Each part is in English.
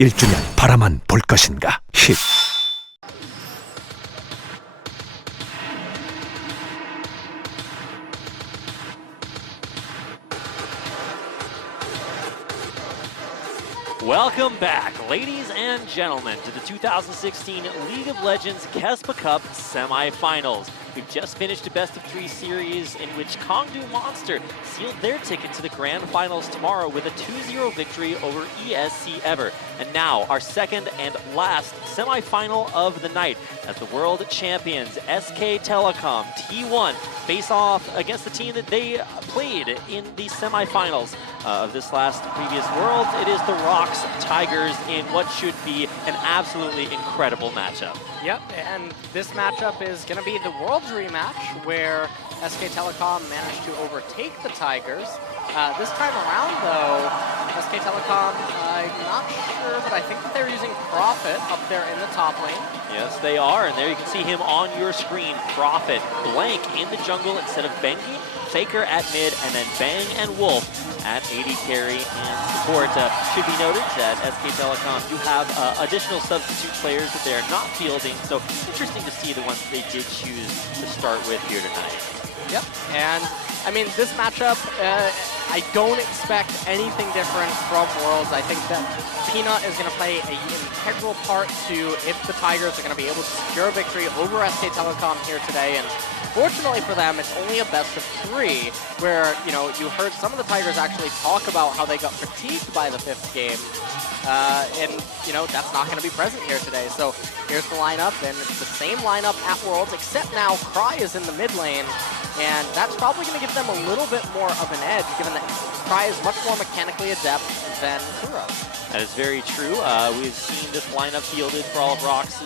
1주년 바라만 볼 것인가 힛. Welcome back, ladies and gentlemen, to the 2016 League of Legends KeSPA Cup semifinals. We've just finished a best-of-3 series in which Kongdu Monster sealed their ticket to the grand finals tomorrow with a 2-0 victory over ESC Ever. And now, our second and last semifinal of the night as the world champions SK Telecom T1 face off against the team that they played in the semifinals of this last previous Worlds. It is the Rocks Tigers in what should be an absolutely incredible matchup. Yep, and this matchup is going to be the Worlds rematch where SK Telecom managed to overtake the Tigers. This time around, though, SK Telecom, I'm not sure, but I think that they're using Prophet up there in the top lane. Yes, they are, and there you can see him on your screen. Prophet, Blank in the jungle instead of Bengi, Faker at mid, and then Bang and Wolf at AD carry and support. Should be noted that SK Telecom do have additional substitute players that they're not fielding, so interesting to see the ones that they did choose to start with here tonight. Yep, and I mean, this matchup, I don't expect anything different from Worlds. I think that Peanut is going to play an integral part to if the Tigers are going to be able to secure a victory over SK Telecom here today. And fortunately for them, it's only a best-of-3, where, you know, you heard some of the Tigers actually talk about how they got fatigued by the 5th game. And, you know, that's not going to be present here today. So here's the lineup, and it's the same lineup at Worlds, except now Cry is in the mid lane. And that's probably going to give them a little bit more of an edge, given that Cry is much more mechanically adept than Kuro. That is very true. We've seen this lineup fielded for all of Rox'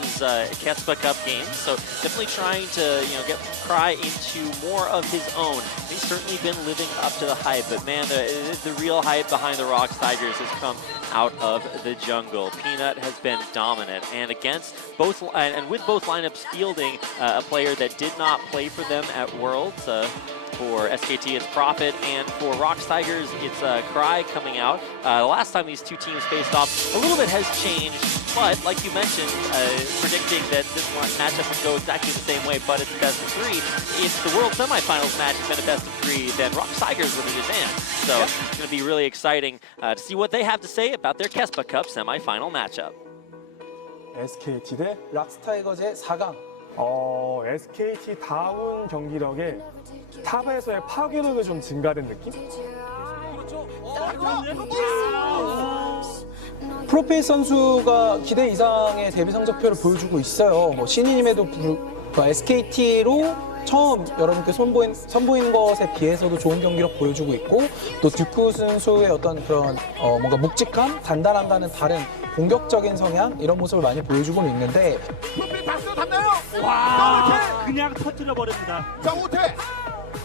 KeSPA Cup games, so definitely trying to get Cry into more of his own. He's certainly been living up to the hype, but man, the real hype behind the Rox Tigers has come out of the jungle. Peanut has been dominant, and against both and with both lineups fielding a player that did not play for them at Worlds. For SKT, it's Prophet, and for Rocks Tigers, it's Cry coming out. The last time these two teams faced off, a little bit has changed, but like you mentioned, predicting that this matchup would go exactly the same way, but it's best of 3. If the World Semifinals match has been a best of 3, then Rocks Tigers would have advanced. So it's going to be really exciting to see what they have to say about their KeSPA Cup semifinal matchup. SKT 대 락스타이거즈의 4강. SKT 다운 경기력에 탑에서의 파괴력이 좀 증가된 느낌? 프로페이 선수가 기대 이상의 데뷔 성적표를 보여주고 있어요. 뭐 신인임에도 SKT로 처음 여러분께 선보인 것에 비해서도 좋은 경기력 보여주고 있고, 또 듀쿠 선수의 어떤 그런 뭔가 묵직함, 단단함과는 다른 공격적인 성향, 이런 모습을 많이 보여주고는 있는데. 프로필 박수 닿나요? 와, 그냥 터뜨려 버립니다. 자, 오태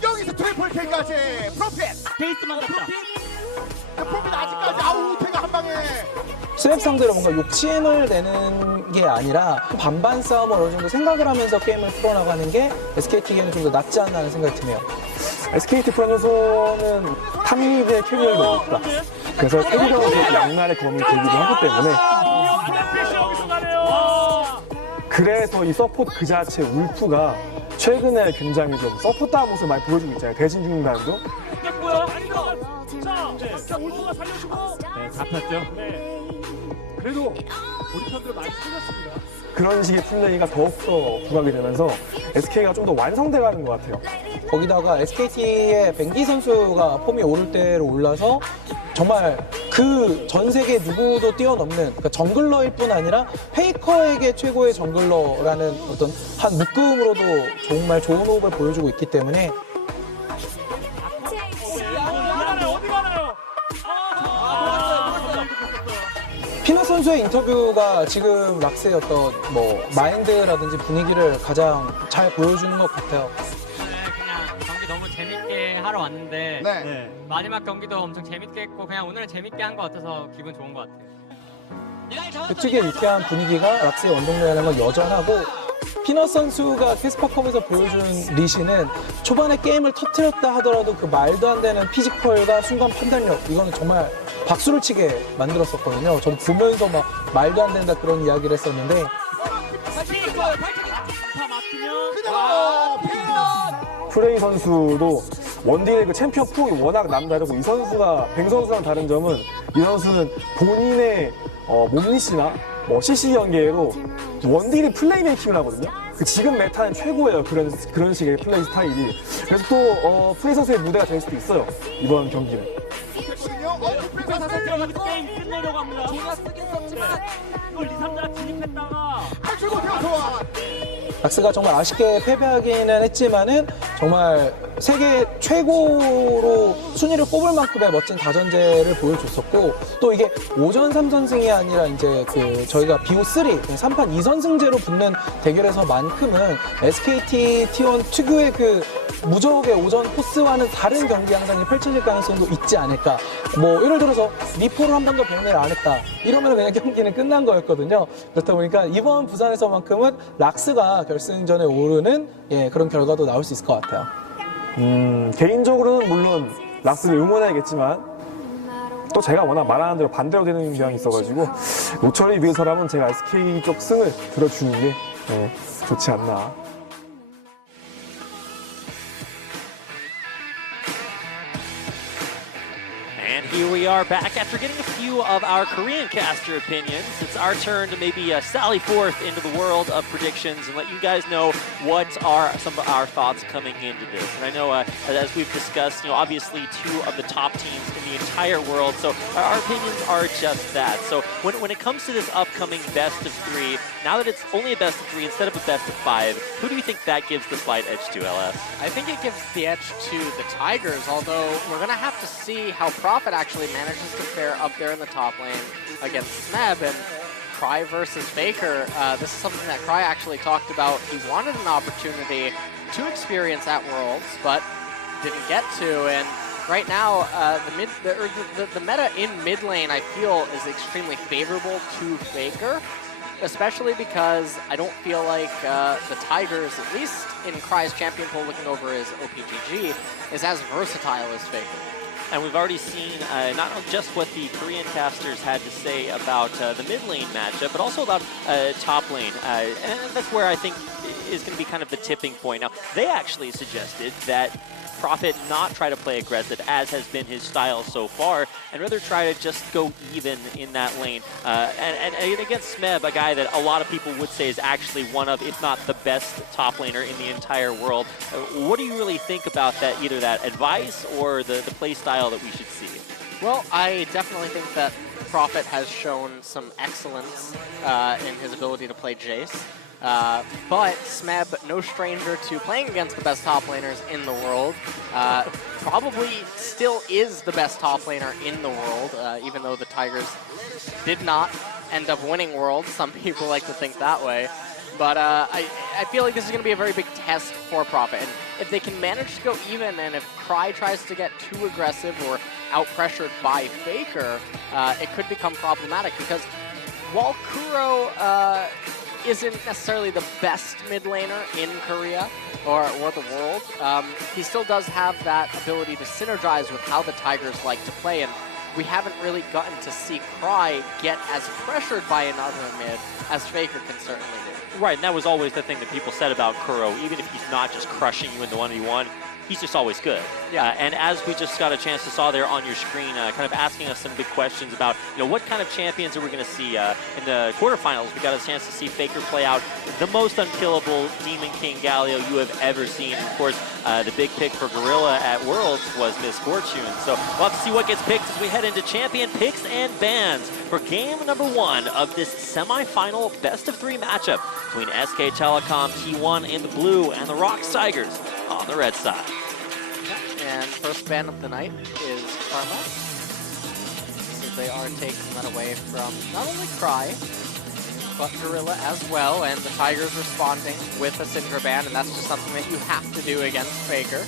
여기서 트리플 K까지 프로필 페이스만 갔다. 프로필 아직까지 오태가 한 방에 스냅 상대로 뭔가 욕심을 내는 게 아니라 반반 싸움을 어느 정도 생각을 하면서 게임을 풀어나가는 게 SKT에게는 좀 더 낫지 않나 하는 생각이 드네요. SKT 프로에서는 탑미드의 캐리어가 너무 높다. 그래서 캐리어가 양날의 검이 되기도 하기 때문에, 그래서 이 서포트 그 자체 울프가 최근에 굉장히 좀 서포트한 모습을 많이 보여주고 있잖아요. 대신 죽는다는도. 자, 울프가 살려주고. 네, 잡혔죠. 네. 그래도 우리 편들 많이 풀렸습니다. 그런 식의 플레이가 더욱더 부각이 되면서 SK가 좀 더 완성돼가는 것 같아요. 거기다가 SKT의 뱅기 선수가 폼이 오를 대로 올라서 정말 그 전 세계 누구도 뛰어넘는, 그러니까 정글러일 뿐 아니라 페이커에게 최고의 정글러라는 어떤 한 묶음으로도 정말 좋은 호흡을 보여주고 있기 때문에. 피넛 선수의 인터뷰가 지금 락스의 어떤 뭐 마인드라든지 분위기를 가장 잘 보여주는 것 같아요. 그냥 경기 너무 재밌게 하러 왔는데 네. 마지막 경기도 엄청 재밌게 했고 그냥 오늘은 재밌게 한 것 같아서 기분 좋은 것 같아요. 특유의 유쾌한 분위기가 락스의 원동력이라는 건 여전하고, 피넛 선수가 캐스파컵에서 보여준 리시는 초반에 게임을 터뜨렸다 하더라도 그 말도 안 되는 피지컬과 순간 판단력, 이거는 정말 박수를 치게 만들었었거든요. 저도 보면서 막 말도 안 된다 그런 이야기를 했었는데 프레이 선수도 원딜의 그 챔피언 풀이 워낙 남다르고 이 선수가 뱅 선수랑 다른 점은 이 선수는 본인의 몸리시나 뭐 CC 연계로 원딜이 플레이메이킹을 하거든요. 그 지금 메타는 최고예요. 그런 식의 플레이 스타일이. 그래서 또 프레이 선수의 무대가 될 수도 있어요. 이번 경기는. 게임 끝내려고 합니다. 제가 쓰긴 썼지만 이걸 2, 3자 진입했다가 락스가 정말 아쉽게 패배하기는 했지만은 정말 세계 최고로 순위를 뽑을 만큼의 멋진 다전제를 보여줬었고, 또 이게 5전 3선승이 아니라 이제 그 저희가 BO3 3판 2선승제로 붙는 대결에서만큼은 SKT T1 특유의 그 무적의 오전 코스와는 다른 경기 양상이 펼쳐질 가능성도 있지 않을까. 뭐 예를 들어서 리포를 한 번도 병내를 안 했다 이러면 그냥 경기는 끝난 거였거든요. 그렇다 보니까 이번 부산에서만큼은 락스가 결승전에 오르는 그런 결과도 나올 수 있을 것 같아요. 개인적으로는 물론 락스를 응원해야겠지만 또 제가 워낙 말하는 대로 반대로 되는 경향이 있어가지고 노철을 위해서라면 제가 SK 쪽 승을 들어주는 게 좋지 않나. And here we are back after getting a few of our Korean caster opinions. It's our turn to maybe sally forth into the world of predictions and let you guys know what are some of our thoughts coming into this. And I know, as we've discussed, obviously two of the top teams in the entire world, so our opinions are just that. So when it comes to this upcoming best of three, now that it's only a best of three instead of a best of five, who do you think that gives the slight edge to, LS? I think it gives the edge to the Tigers, although we're going to have to see how Profit actually manages to fare up there in the top lane against Smeb. And Cry versus Faker, this is something that Cry actually talked about. He wanted an opportunity to experience at Worlds, but didn't get to. And right now, the meta in mid lane, I feel, is extremely favorable to Faker, especially because I don't feel like the Tigers, at least in Cry's champion pool looking over his OPGG, is as versatile as Faker. And we've already seen not just what the Korean casters had to say about the mid lane matchup, but also about top lane. And that's where I think is going to be kind of the tipping point. Now, they actually suggested that Profit not try to play aggressive, as has been his style so far, and rather try to just go even in that lane. And against Smeb, a guy that a lot of people would say is actually one of, if not the best top laner in the entire world. What do you really think about that, either that advice or the play style that we should see? Well, I definitely think that Profit has shown some excellence in his ability to play Jace. But Smeb, no stranger to playing against the best top laners in the world, probably still is the best top laner in the world, even though the Tigers did not end up winning Worlds. Some people like to think that way. But I feel like this is going to be a very big test for Profit. And if they can manage to go even, and if Cry tries to get too aggressive or out-pressured by Faker, it could become problematic, because while Kuro isn't necessarily the best mid laner in Korea or the world, he still does have that ability to synergize with how the Tigers like to play, and we haven't really gotten to see Cry get as pressured by another mid as Faker can certainly do. Right, and that was always the thing that people said about Kuro. Even if he's not just crushing you in the 1v1, he's just always good. Yeah. And as we just got a chance to saw there on your screen, kind of asking us some big questions about, what kind of champions are we going to see in the quarterfinals. We got a chance to see Faker play out the most unkillable Demon King Galio you have ever seen. Of course, the big pick for Gorilla at Worlds was Misfortune. So we'll have to see what gets picked as we head into champion picks and bans for game number 1 of this semi-final best-of-3 matchup between SK Telecom T1 in the blue and the Rocks Tigers on the red side. And first ban of the night is Karma. So they are taking that away from not only Cry, but Gorilla as well, and the Tigers responding with a Syndra ban, and that's just something that you have to do against Faker.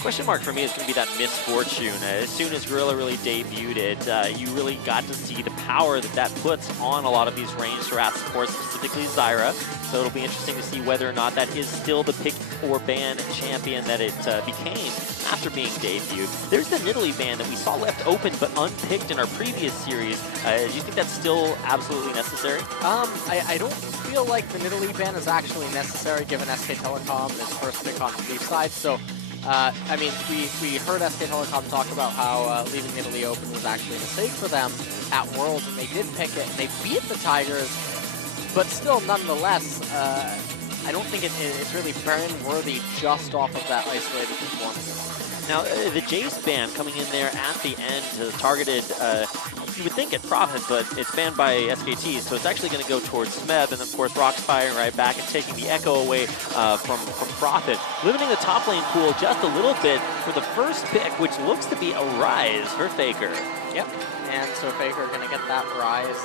Question mark for me is going to be that misfortune. As soon as Gorilla really debuted it, you really got to see the power that puts on a lot of these ranged harass supports, specifically Zyra. So it'll be interesting to see whether or not that is still the pick or ban champion that it became after being debuted. There's the Nidalee ban that we saw left open but unpicked in our previous series. Do you think that's still absolutely necessary? I don't feel like the Nidalee ban is actually necessary given SK Telecom is first pick on blue side. So, I mean, we heard SK Telecom talk about how leaving Nidalee open was actually a mistake for them at Worlds, and they did pick it, and they beat the Tigers. But still, nonetheless, I don't think it's really ban-worthy just off of that isolated performance. Now, the Jace ban coming in there at the end, targeted, you would think at Prophet, but it's banned by SKT, so it's actually going to go towards Smeb, and of course Rock's firing right back and taking the Echo away from Prophet, limiting the top lane pool just a little bit for the first pick, which looks to be a Rise for Faker. Yep, and so Faker going to get that Rise.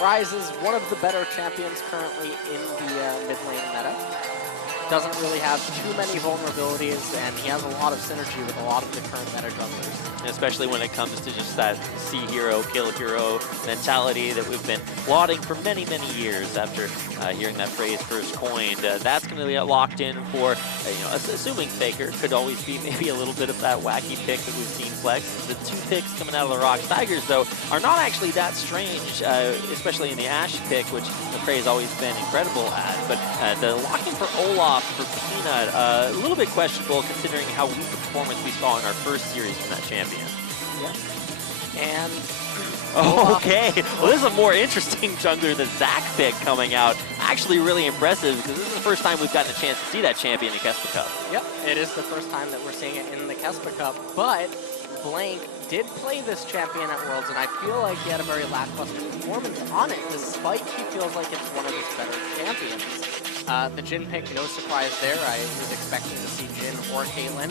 Rise is one of the better champions currently in the mid lane meta. Doesn't really have too many vulnerabilities, and he has a lot of synergy with a lot of the current meta junglers. Especially when it comes to just that see hero, kill hero mentality that we've been lauding for many, many years after hearing that phrase first coined. That's going to get locked in for, assuming Faker could always be maybe a little bit of that wacky pick that we've seen flex. The two picks coming out of the Rocks Tigers, though, are not actually that strange, especially in the Ashe pick, which McCray has always been incredible at. But the locking for Olaf for Peanut, a little bit questionable considering how weak the performance we saw in our first series from that champion. Yep. And okay, well, this is a more interesting jungler than Zach pick coming out. Actually really impressive because this is the first time we've gotten a chance to see that champion in KeSPA Cup. Yep, it is the first time that we're seeing it in the KeSPA Cup, but Blank did play this champion at Worlds, and I feel like he had a very lackluster performance on it, despite he feels like it's one of his better champions. The Jhin pick, no surprise there. I was expecting to see Jhin or Caitlyn.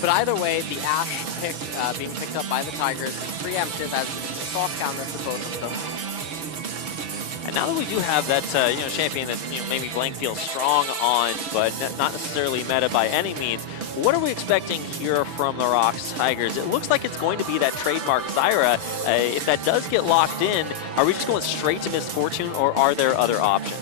But either way, the Ashe pick being picked up by the Tigers is preemptive as it's a soft counter for both of them. And now that we do have that champion that maybe Blank feels strong on, but not necessarily meta by any means, what are we expecting here from the Rocks Tigers? It looks like it's going to be that trademark Zyra. If that does get locked in, are we just going straight to Misfortune, or are there other options?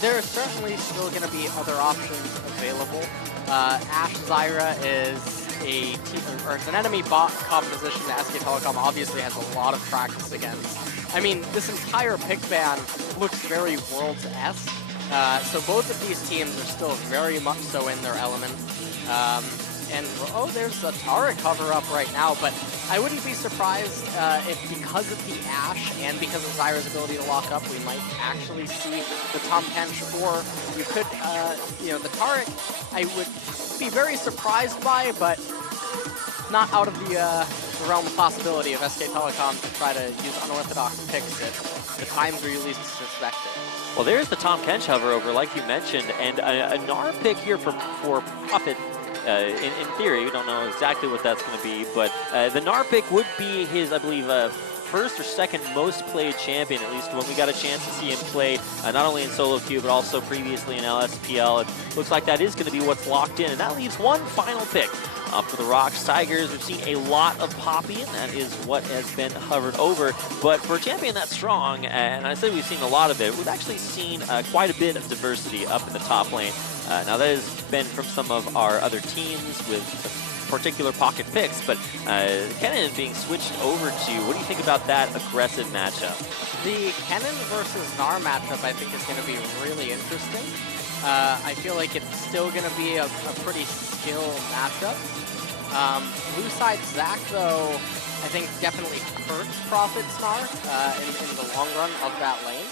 There are certainly still going to be other options available. Ashe Zyra is it's an enemy bot composition that SK Telecom obviously has a lot of practice against. I mean, this entire pick ban looks very Worlds-esque. So both of these teams are still very much so in their element. There's a Tara cover-up right now, but I wouldn't be surprised if because of the Ashe and because of Zyra's ability to lock up, we might actually see the Tom Kench, or you could, the Taric, I would be very surprised by, but not out of the realm of possibility of SK Telecom to try to use unorthodox picks at the times where you least suspect it. Well, there's the Tom Kench hover over, like you mentioned, and a Gnar pick here for Prophet. In theory, we don't know exactly what that's going to be, but the Gnar pick would be his, I believe, first or second most played champion, at least when we got a chance to see him play not only in solo queue, but also previously in LSPL. It looks like that is going to be what's locked in, and that leaves one final pick. For the Rocks Tigers, we've seen a lot of Poppy, and that is what has been hovered over. But for a champion that's strong, and I say we've seen a lot of it, we've actually seen quite a bit of diversity up in the top lane. Now that has been from some of our other teams with particular pocket picks, but Kennen being switched over to, what do you think about that aggressive matchup? The Kennen versus Gnar matchup I think is going to be really interesting. I feel like it's still going to be a pretty skilled matchup. Blue side Zach, though, I think definitely hurts Prophet's Gnar in the long run of that lane.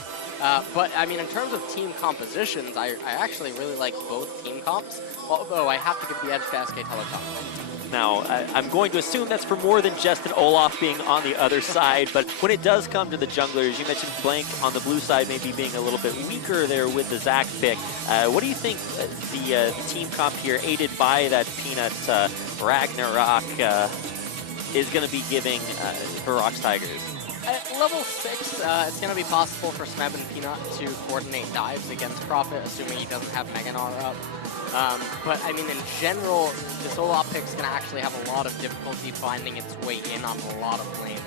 But, I mean, in terms of team compositions, I actually really like both team comps, although I have to give the edge to SK Telecom. Now, I'm going to assume that's for more than just an Olaf being on the other side, but when it does come to the junglers, you mentioned Blank on the blue side maybe being a little bit weaker there with the Zach pick. What do you think the team comp here, aided by that Peanut Ragnarok is going to be giving for Rocks Tigers? At level 6, it's going to be possible for Smeb and Peanut to coordinate dives against Prophet, assuming he doesn't have Meganar up. But I mean, in general, this Olaf pick is going to actually have a lot of difficulty finding its way in on a lot of lanes.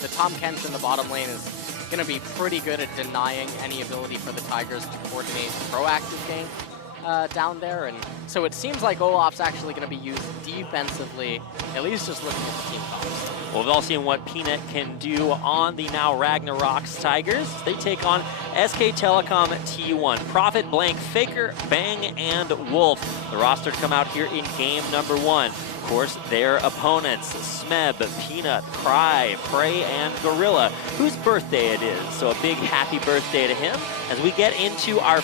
The Tom Kent in the bottom lane is going to be pretty good at denying any ability for the Tigers to coordinate proactive gank down there, and so it seems like Olaf's actually going to be used defensively, at least just looking at the team comps. Well, we've all seen what Peanut can do on the now Ragnarok's Tigers. They take on SK Telecom T1. Prophet, Blank, Faker, Bang, and Wolf. The roster to come out here in game number 1. Of course, their opponents, Smeb, Peanut, Cry, Prey, and Gorilla, whose birthday it is. So a big happy birthday to him as we get into our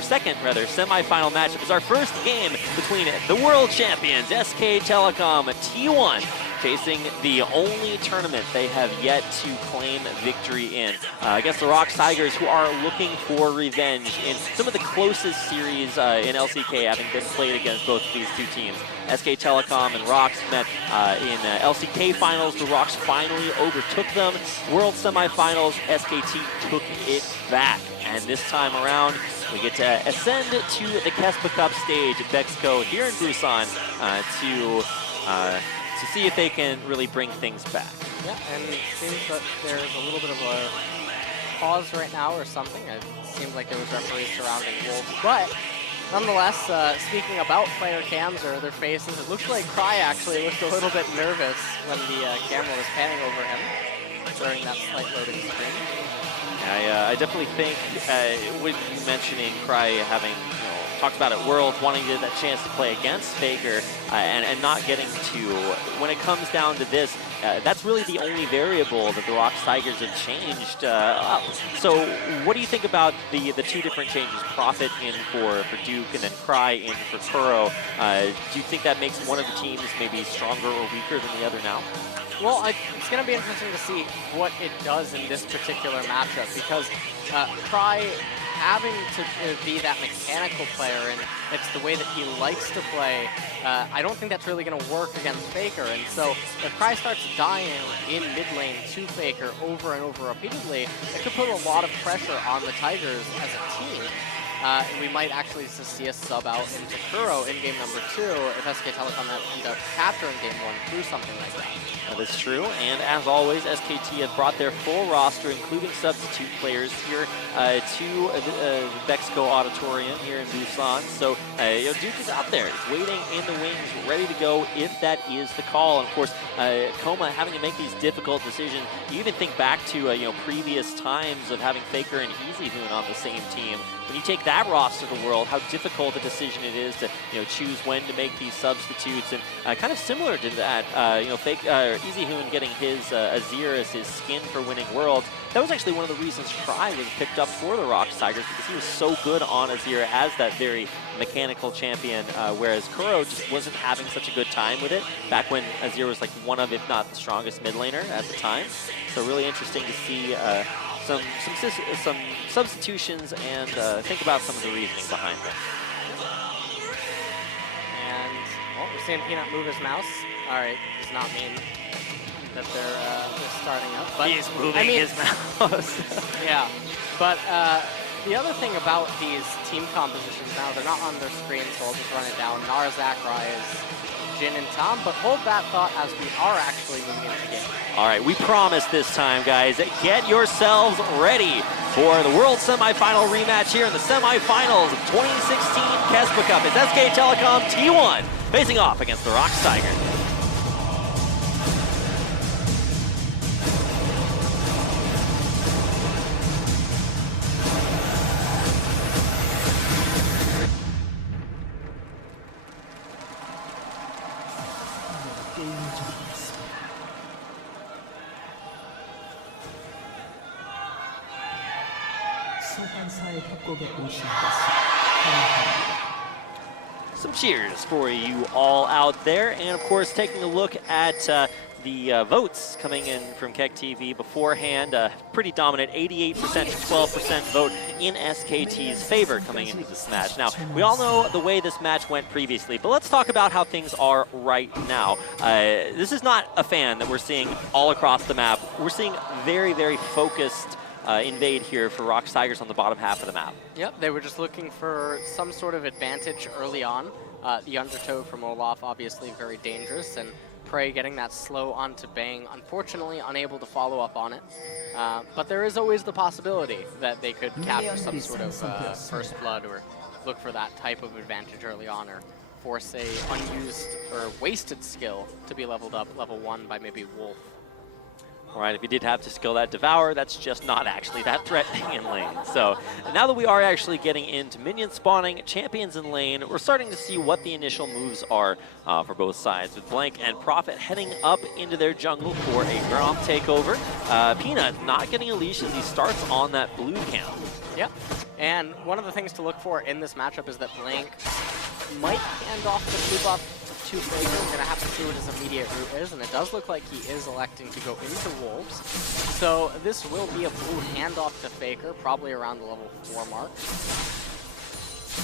second semi-final matchup. It's our first game between the world champions, SK Telecom T1, facing the only tournament they have yet to claim victory in. Against the Rocks Tigers, who are looking for revenge in some of the closest series in LCK, having been played against both of these two teams. SK Telecom and Rocks met in LCK finals. The Rocks finally overtook them. World semifinals, SKT took it back. And this time around, we get to ascend to the KeSPA Cup stage at Bexco here in Busan to see if they can really bring things back. Yeah, and it seems that there's a little bit of a pause right now or something. It seems like there was referees surrounding Wolves, but nonetheless, speaking about player cams or their faces, it looks like Cry actually looked a little bit nervous when the camera was panning over him during that slight loading screen. I definitely think with you mentioning Cry having talked about at Worlds, wanting to get that chance to play against Faker and not getting to, when it comes down to this, that's really the only variable that the Rocks Tigers have changed up. So what do you think about the two different changes, Prophet in for Duke and then Cry in for Kuro? Do you think that makes one of the teams maybe stronger or weaker than the other now? Well, it's going to be interesting to see what it does in this particular matchup, because Cry having to be that mechanical player, and it's the way that he likes to play, I don't think that's really going to work against Faker. And so if Cry starts dying in mid lane to Faker over and over repeatedly, it could put a lot of pressure on the Tigers as a team. We might actually just see a sub out into Kuro in game number 2 if SK Telecom end up capturing game 1 through something like that. That's true, and as always, SKT have brought their full roster, including substitute players, here to the Bexco Auditorium here in Busan. So Duke is out there, he's waiting in the wings, ready to go if that is the call. And of course, Coma having to make these difficult decisions. You even think back to previous times of having Faker and EasyHoon on the same team. When you take that roster to the world, how difficult a decision it is to choose when to make these substitutes, and kind of similar to that, EasyHoon getting his Azir as his skin for winning Worlds. That was actually one of the reasons Cry was picked up for the Rocks Tigers, because he was so good on Azir as that very mechanical champion, whereas Kuro just wasn't having such a good time with it back when Azir was like one of, if not the strongest mid laner at the time. So really interesting to see some substitutions and think about some of the reasoning behind them. And well, we're seeing Peanut move his mouse. All right, does not mean that they're starting up, but he's moving his mouse. Yeah, but the other thing about these team compositions now, they're not on their screen, so I'll just run it down. Narzak, Rise, Jin, and Tom, but hold that thought as we are actually moving into game. All right, we promise this time, guys. Get yourselves ready for the World Semifinal rematch here in the semifinals of 2016 KeSPA Cup. It's SK Telecom T1 facing off against the Rocks Tigers. Some cheers for you all out there, and of course taking a look at the votes coming in from Keck TV beforehand, pretty dominant 88% to 12% vote in SKT's favor coming into this match. Now, we all know the way this match went previously, but let's talk about how things are right now. This is not a fan that we're seeing all across the map. We're seeing very, very focused invade here for ROX Tigers on the bottom half of the map. Yep, they were just looking for some sort of advantage early on. The undertow from Olaf obviously very dangerous, and Prey getting that slow onto Bang, unfortunately unable to follow up on it. But there is always the possibility that they could capture some sort of first blood or look for that type of advantage early on, or force a unused or wasted skill to be leveled up level 1 by maybe Wolf. All right, if you did have to skill that Devour, that's just not actually that threatening in lane. So now that we are actually getting into minion spawning, champions in lane, we're starting to see what the initial moves are for both sides, with Blank and Prophet heading up into their jungle for a Grom takeover. Peanut not getting a leash as he starts on that blue camp. Yep, and one of the things to look for in this matchup is that Blank might hand off the blue buff to Faker. We're going to have to see what his immediate route is, and it does look like he is electing to go into Wolves. So this will be a blue handoff to Faker, probably around the level 4 mark.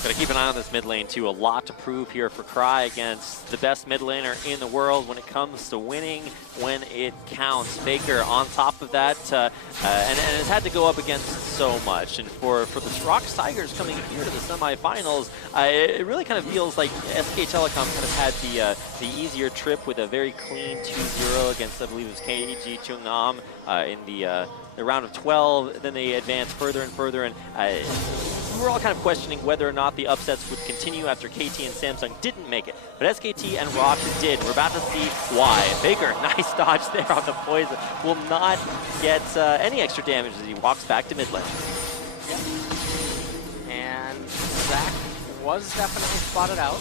Gotta keep an eye on this mid lane too. A lot to prove here for Cry against the best mid laner in the world when it comes to winning when it counts. Faker on top of that, and has had to go up against so much. And for the ROX Tigers coming here to the semifinals, it really kind of feels like SK Telecom kind of had the easier trip with a very clean 2-0 against, I believe it was KG Chungnam in the round of 12. Then they advanced further and further, and we were all kind of questioning whether or not the upsets would continue after KT and Samsung didn't make it. But SKT and ROX did. We're about to see why. Baker, nice dodge there on the poison. Will not get any extra damage as he walks back to mid lane. Yep. And Zach was definitely spotted out.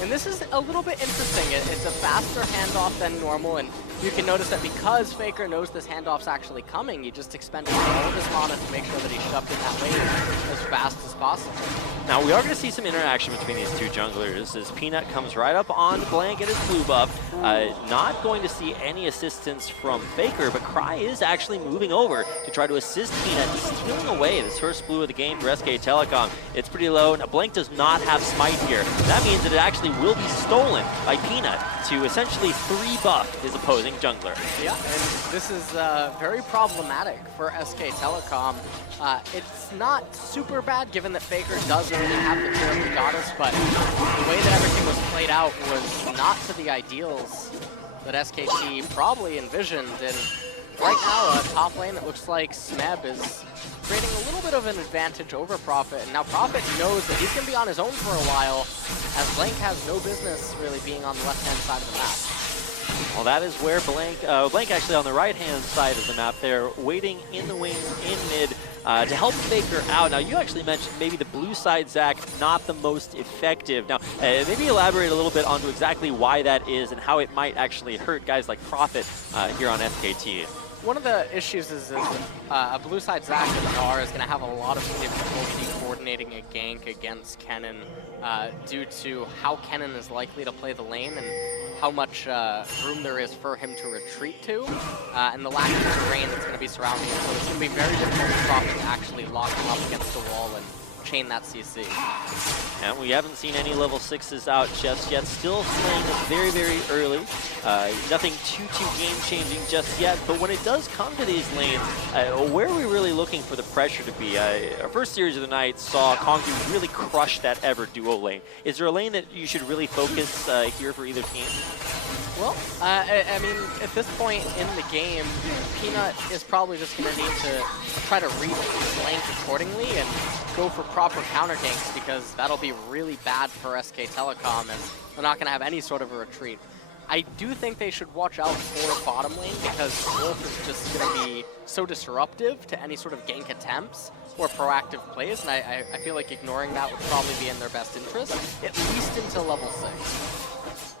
And this is a little bit interesting. It's a faster handoff than normal, and you can notice that because Faker knows this handoff's actually coming, he just expended all of his mana to make sure that he shoved in that wave as fast as possible. Now, we are going to see some interaction between these two junglers as Peanut comes right up on Blank at his blue buff. Not going to see any assistance from Faker, but Cry is actually moving over to try to assist Peanut, stealing away this first blue of the game for SK Telecom. It's pretty low. Now, Blank does not have Smite here. That means that it actually will be stolen by Peanut to essentially 3-buff his opposing jungler. Yeah, and this is very problematic for SK Telecom. It's not super bad given that Faker does already have the Fear of the Goddess, but the way that everything was played out was not to the ideals that SKT probably envisioned. And right now, top lane, it looks like Smeb is creating a little bit of an advantage over Prophet, and now Prophet knows that he's going to be on his own for a while, as Blank has no business really being on the left-hand side of the map. Well, that is where Blank actually on the right-hand side of the map there, waiting in the wings in mid to help Faker out. Now, you actually mentioned maybe the blue side, Zach, not the most effective. Now, maybe elaborate a little bit onto exactly why that is and how it might actually hurt guys like Prophet here on SKT. One of the issues is a blue side Zac with R is going to have a lot of difficulty coordinating a gank against Kennen due to how Kennen is likely to play the lane and how much room there is for him to retreat to, and the lack of terrain that's going to be surrounding him. So it's going to be very difficult for Prophet to actually lock him up against the wall and chain that CC. And we haven't seen any level 6s out just yet. Still playing very, very early. Nothing too game-changing just yet. But when it does come to these lanes, where are we really looking for the pressure to be? Our first series of the night saw Kongju really crush that Ever duo lane. Is there a lane that you should really focus here for either team? Well, I mean, at this point in the game, Peanut is probably just going to need to try to read Blank accordingly and go for proper counter ganks, because that'll be really bad for SK Telecom, and they're not going to have any sort of a retreat. I do think they should watch out for bottom lane, because Wolf is just going to be so disruptive to any sort of gank attempts or proactive plays, and I feel like ignoring that would probably be in their best interest, at least until level 6.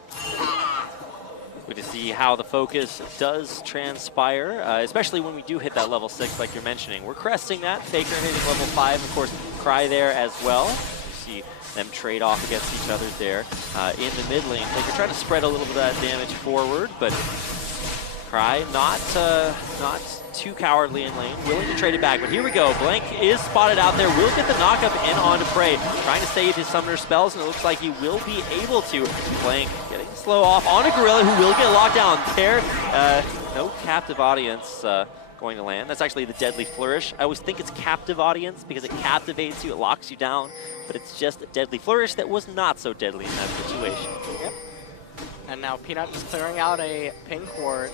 Good to see how the focus does transpire, especially when we do hit that level 6 like you're mentioning. We're cresting that. Faker hitting level 5, of course, Cry there as well. You see them trade off against each other there in the mid lane. Faker trying to spread a little bit of that damage forward, but Cry not too cowardly in lane, willing to trade it back. But here we go. Blank is spotted out there. Will get the knockup in onto Prey, trying to save his summoner spells, and it looks like he will be able to. Blank getting slow off onto Gorilla, who will get locked down. There, no captive audience going to land. That's actually the Deadly Flourish. I always think it's captive audience because it captivates you, it locks you down, but it's just a Deadly Flourish that was not so deadly in that situation. Yep. And now Peanut is clearing out a pink ward.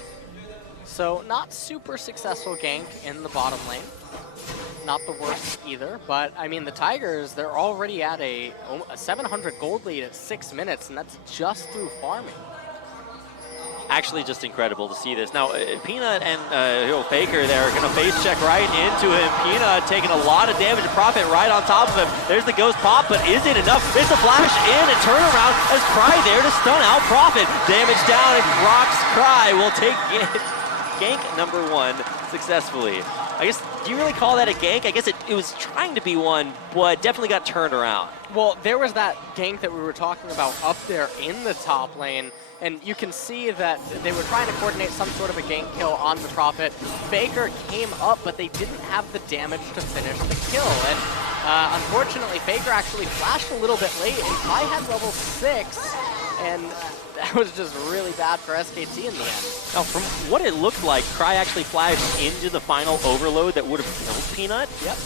So not super successful gank in the bottom lane. Not the worst either, but I mean the Tigers, they're already at a 700 gold lead at 6 minutes, and that's just through farming. Actually just incredible to see this. Now, Peanut and Faker there are going to face check right into him. Peanut taking a lot of damage to Prophet right on top of him. There's the ghost pop, but is it enough? It's a flash in and turnaround as Cry there to stun out Prophet. Damage down and Rock's Cry will take gank number 1 successfully. I guess, do you really call that a gank? I guess it was trying to be one, but definitely got turned around. Well, there was that gank that we were talking about up there in the top lane, and you can see that they were trying to coordinate some sort of a gank kill on the Prophet. Faker came up, but they didn't have the damage to finish the kill. And unfortunately, Faker actually flashed a little bit late, and Kai had level 6, and that was just really bad for SKT in the end. Now, from what it looked like, Cry actually flashed into the final overload that would have killed Peanut. Yep.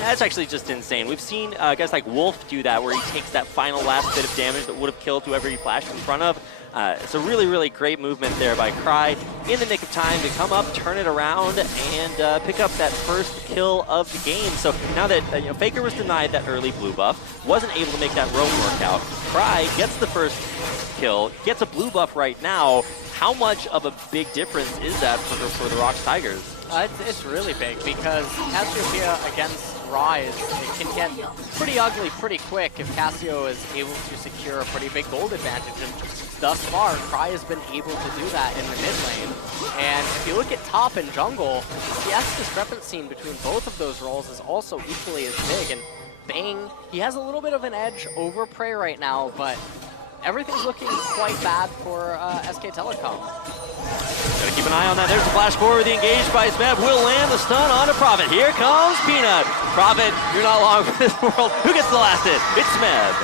That's actually just insane. We've seen guys like Wolf do that, where he takes that final last bit of damage that would have killed whoever he flashed in front of. It's a really, really great movement there by Cry in the nick of time to come up, turn it around, and pick up that first kill of the game. So now that Faker was denied that early blue buff, wasn't able to make that roam work out, Cry gets the first kill, gets a blue buff right now. How much of a big difference is that for the Rocks Tigers? It's really big because Cassiopeia against Rise, it can get pretty ugly pretty quick if Cassio is able to secure a pretty big gold advantage. And thus far, Cry has been able to do that in the mid lane. And if you look at top and jungle, the CS discrepancy between both of those roles is also equally as big. And Bang, he has a little bit of an edge over Prey right now, but everything's looking quite bad for SK Telecom. Gotta keep an eye on that. There's the flash forward. The engage by Smeb will land the stun on a Prophet. Here comes Peanut. Prophet, you're not long for this world. Who gets the last hit? It's Smeb.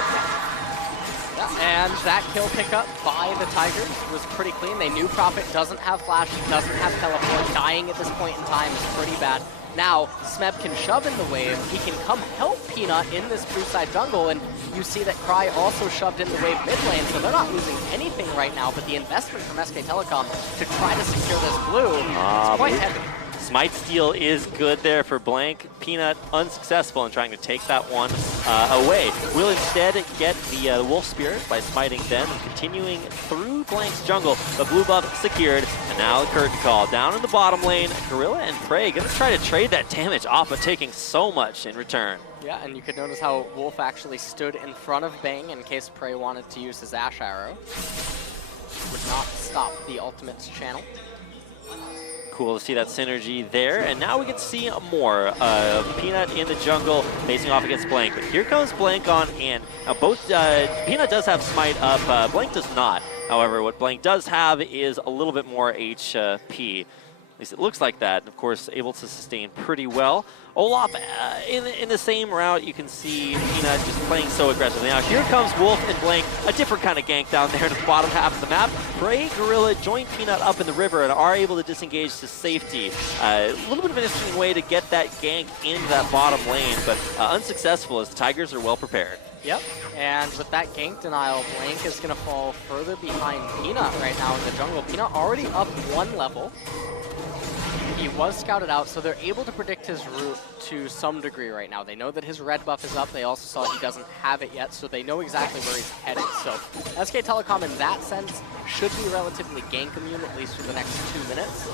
Yeah, and that kill pickup by the Tigers was pretty clean. They knew Prophet doesn't have flash, doesn't have teleport. Dying at this point in time is pretty bad. Now, Smeb can shove in the wave. He can come help Peanut in this blue side jungle, and you see that Cry also shoved in the wave mid lane, so they're not losing anything right now, but the investment from SK Telecom to try to secure this blue is quite heavy. Smite steal is good there for Blank. Peanut unsuccessful in trying to take that one away. Will instead get the Wolf Spirit by smiting them and continuing through Blank's jungle. The blue buff secured, and now the curtain call. Down in the bottom lane, Gorilla and Prey gonna try to trade that damage off, but taking so much in return. Yeah, and you could notice how Wolf actually stood in front of Bang in case Prey wanted to use his Ash Arrow. Would not stop the Ultimates channel. Cool to see that synergy there, and now we get to see more of Peanut in the jungle facing off against Blank. But here comes Blank on in. Now both, Peanut does have Smite up, Blank does not. However, what Blank does have is a little bit more HP. At least it looks like that. Of course, able to sustain pretty well. Olaf, in the same route, you can see Peanut just playing so aggressively. Now here comes Wolf and Blank, a different kind of gank down there in the bottom half of the map. Prey, Gorilla join Peanut up in the river and are able to disengage to safety. A little bit of an interesting way to get that gank into that bottom lane, but unsuccessful as the Tigers are well prepared. Yep, and with that gank denial, Blank is going to fall further behind Peanut right now in the jungle. Peanut already up 1 level. He was scouted out, so they're able to predict his route to some degree right now. They know that his red buff is up. They also saw he doesn't have it yet, so they know exactly where he's headed. So SK Telecom, in that sense, should be relatively gank immune, at least for the next 2 minutes.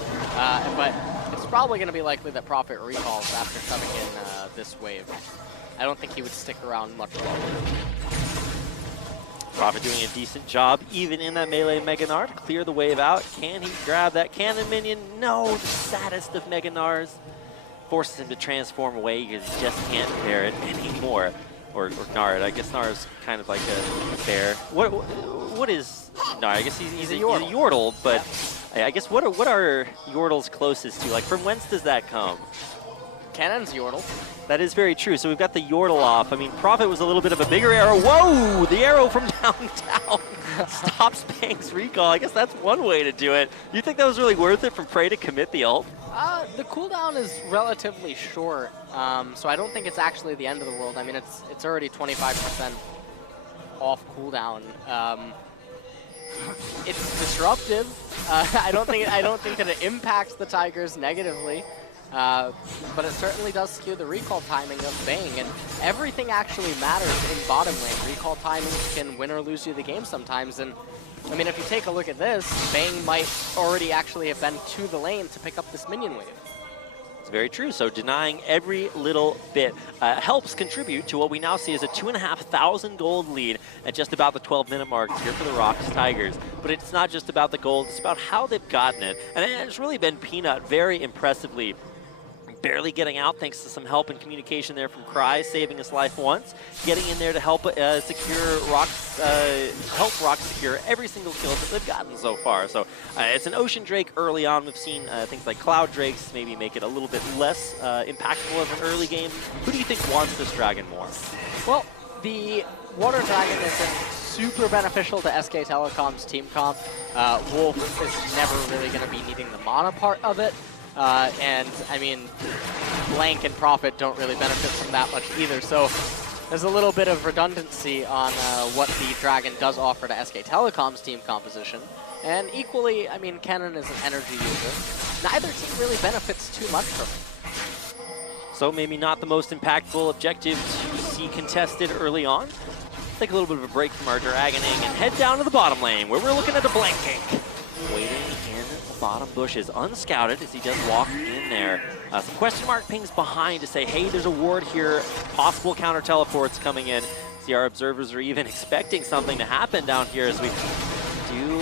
But it's probably going to be likely that Prophet recalls after shoving in this wave. I don't think he would stick around much longer. Prophet doing a decent job, even in that melee Mega Gnar, to clear the wave out. Can he grab that cannon minion? No, the saddest of Mega Gnars. Forces him to transform away because he just can't bear it anymore. Or Gnar. I guess Gnar is kind of like a bear. What is Gnar? I guess he's a Yordle, but I guess what are Yordles closest to? Like, from whence does that come? Cannon's Yordle. That is very true. So we've got the Yordle off. I mean, Prophet was a little bit of a bigger arrow. Whoa! The arrow from downtown stops Bang's recall. I guess that's one way to do it. You think that was really worth it from Prey to commit the ult? The cooldown is relatively short, so I don't think it's actually the end of the world. I mean, it's already 25% off cooldown. It's disruptive. I don't think that it impacts the Tigers negatively. But it certainly does skew the recall timing of Bang, and everything actually matters in bottom lane. Recall timing can win or lose you the game sometimes, and I mean, if you take a look at this, Bang might already actually have been to the lane to pick up this minion wave. It's very true. So denying every little bit helps contribute to what we now see as a 2,500 gold lead at just about the 12-minute mark here for the Rocks Tigers. But it's not just about the gold, it's about how they've gotten it. And it's really been Peanut very impressively barely getting out thanks to some help and communication there from Cry, saving his life once, getting in there to help secure Rocks, help Rocks secure every single kill that they've gotten so far. So it's an Ocean Drake early on. We've seen things like Cloud Drakes maybe make it a little bit less impactful of an early game. Who do you think wants this dragon more? Well, the Water Dragon is super beneficial to SK Telecom's team comp. Wolf is never really going to be needing the mana part of it. And I mean, Blank and Prophet don't really benefit from that much either. So there's a little bit of redundancy on what the Dragon does offer to SK Telecom's team composition. And equally, I mean, Kennen is an energy user. Neither team really benefits too much from it. So maybe not the most impactful objective to see contested early on. Take a little bit of a break from our Dragoning and head down to the bottom lane where we're looking at the Blank King. Waiting in the bottom bushes, unscouted as he does walk in there. Some question mark pings behind to say, hey, there's a ward here, possible counter teleports coming in. See, our observers are even expecting something to happen down here as we do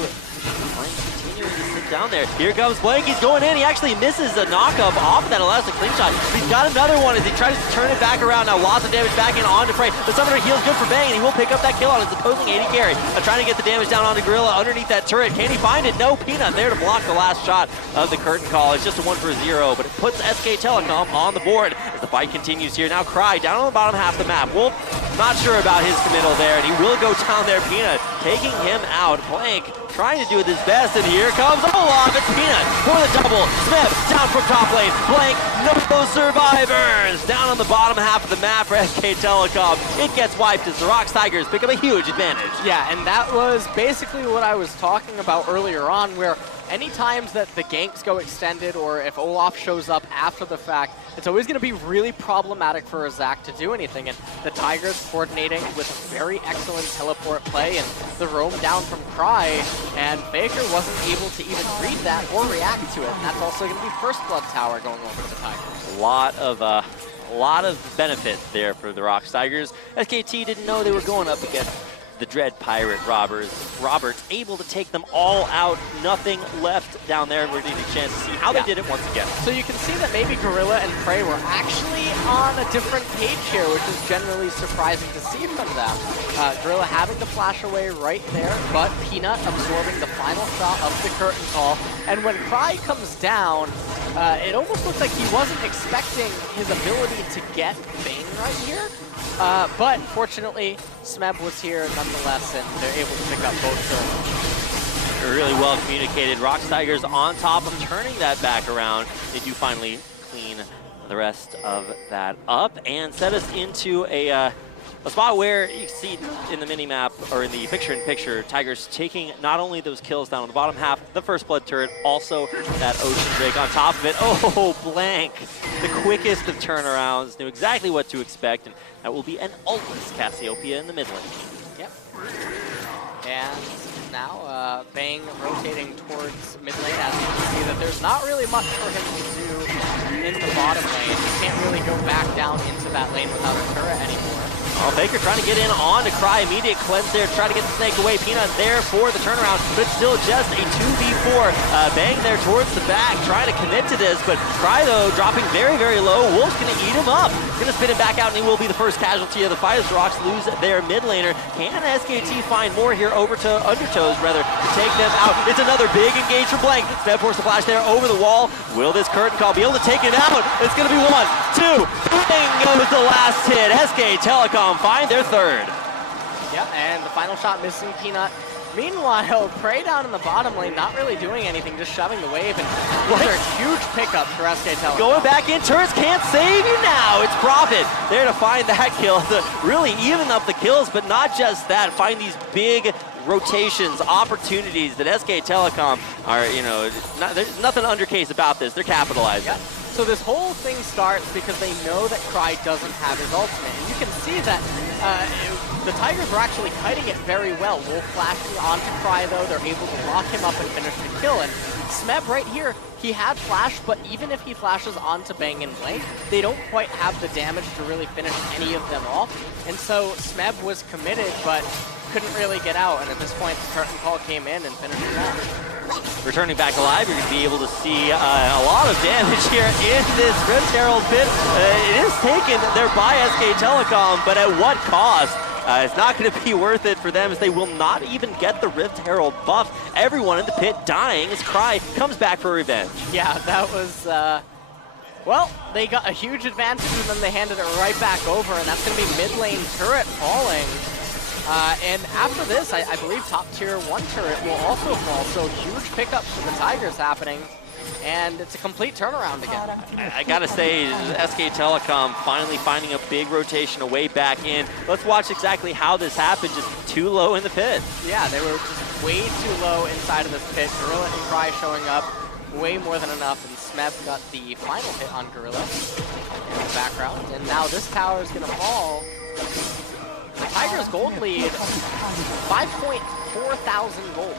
Blank continuing to sit down there. Here comes Blank, he's going in, he actually misses a knock-up off of that elastic slingshot. He's got another one as he tries to turn it back around. Now lots of damage back in onto Prey. The Summoner heals good for Bang, and he will pick up that kill on his opposing AD carry. Trying to get the damage down onto Gorilla underneath that turret. Can he find it? No, Peanut there to block the last shot of the curtain call. It's just a 1-for-0, but it puts SK Telecom on the board as the fight continues here. Now Cry down on the bottom half of the map. Wolf not sure about his committal there, and he will go down there. Peanut taking him out. Blank trying to do his best, and here comes Olaf. It's Peanut for the double. Smith down from top lane. Blank, no survivors. Down on the bottom half of the map for SK Telecom. It gets wiped as the Rocks Tigers pick up a huge advantage. Yeah, and that was basically what I was talking about earlier on, where any times that the ganks go extended or if Olaf shows up after the fact, it's always going to be really problematic for a Zac to do anything. And the Tigers coordinating with a very excellent teleport play and the roam down from Cry, and Faker wasn't able to even read that or react to it. And that's also going to be First Blood Tower going over to the Tigers. A lot of benefit there for the Rocks Tigers. SKT didn't know they were going up against the Dread Pirate Roberts. Roberts able to take them all out. Nothing left down there. We're getting a chance to see how they did it once again. So you can see that maybe Gorilla and Prey were actually on a different page here, which is generally surprising to see from them. Gorilla having the flash away right there, but Peanut absorbing the final shot of the curtain call. And when Cry comes down, it almost looks like he wasn't expecting his ability to get Bane right here. But fortunately, Smeb was here nonetheless, and they're able to pick up both kills. Really well communicated. Rocks Tigers on top of turning that back around. They do finally clean the rest of that up and set us into a spot where you see in the mini-map, or in the picture-in-picture, Tigers taking not only those kills down on the bottom half, the First Blood turret, also that Ocean Drake on top of it. Oh, Blank, the quickest of turnarounds, knew exactly what to expect, and that will be an ultless Cassiopeia in the mid lane. Yep. And now Bang rotating towards mid lane, as you can see that there's not really much for him to do in the bottom lane. He can't really go back down into that lane without a turret anymore. Oh, Faker trying to get in on to Cry. Immediate cleanse there, try to get the snake away. Peanut there for the turnaround, but still just a 2v4. Bang there towards the back, trying to commit to this, but Cry, though, dropping very, very low. Wolf's going to eat him up. Going to spin him back out, and he will be the first casualty of the fight as Rocks lose their mid laner. Can SKT find more here over to Undertows, rather, to take them out? It's another big engage from Blank. Smeb forced the flash there over the wall. Will this curtain call be able to take it out? It's going to be 1, 2. Bang goes the last hit. SK Telecom find their third. Yep, and the final shot missing Peanut. Meanwhile, Prey down in the bottom lane, not really doing anything, just shoving the wave, and these are huge pickups for SK Telecom. Going back in, turrets can't save you now. It's Prophet there to find that kill, to really even up the kills, but not just that, find these big rotations, opportunities that SK Telecom are, there's nothing undercase about this. They're capitalizing. Yep. So this whole thing starts because they know that Cry doesn't have his ultimate. And you can see that the Tigers were actually kiting it very well. Wolf flashing onto Cry, though. They're able to lock him up and finish the kill. And Smeb right here, he had flash, but even if he flashes onto Bang and Blank, they don't quite have the damage to really finish any of them off. And so Smeb was committed, but couldn't really get out. And at this point, the curtain call came in and finished the match. Returning back alive, you're going to be able to see a lot of damage here in this Rift Herald pit. It is taken there by SK Telecom, but at what cost? It's not going to be worth it for them, as they will not even get the Rift Herald buff. Everyone in the pit dying as Cry comes back for revenge. Yeah, that was, well, they got a huge advantage and then they handed it right back over, and that's going to be mid lane turret falling. And after this, I believe top tier 1 turret will also fall, so huge pickups for the Tigers happening. And it's a complete turnaround again. I gotta say, SK Telecom finally finding a big rotation away back in. Let's watch exactly how this happened, just too low in the pit. Yeah, they were just way too low inside of this pit. Gorilla and Cry showing up, way more than enough, and Smeb got the final hit on Gorilla in the background. And now this tower is gonna fall. The Tigers gold lead, 5.4 thousand gold.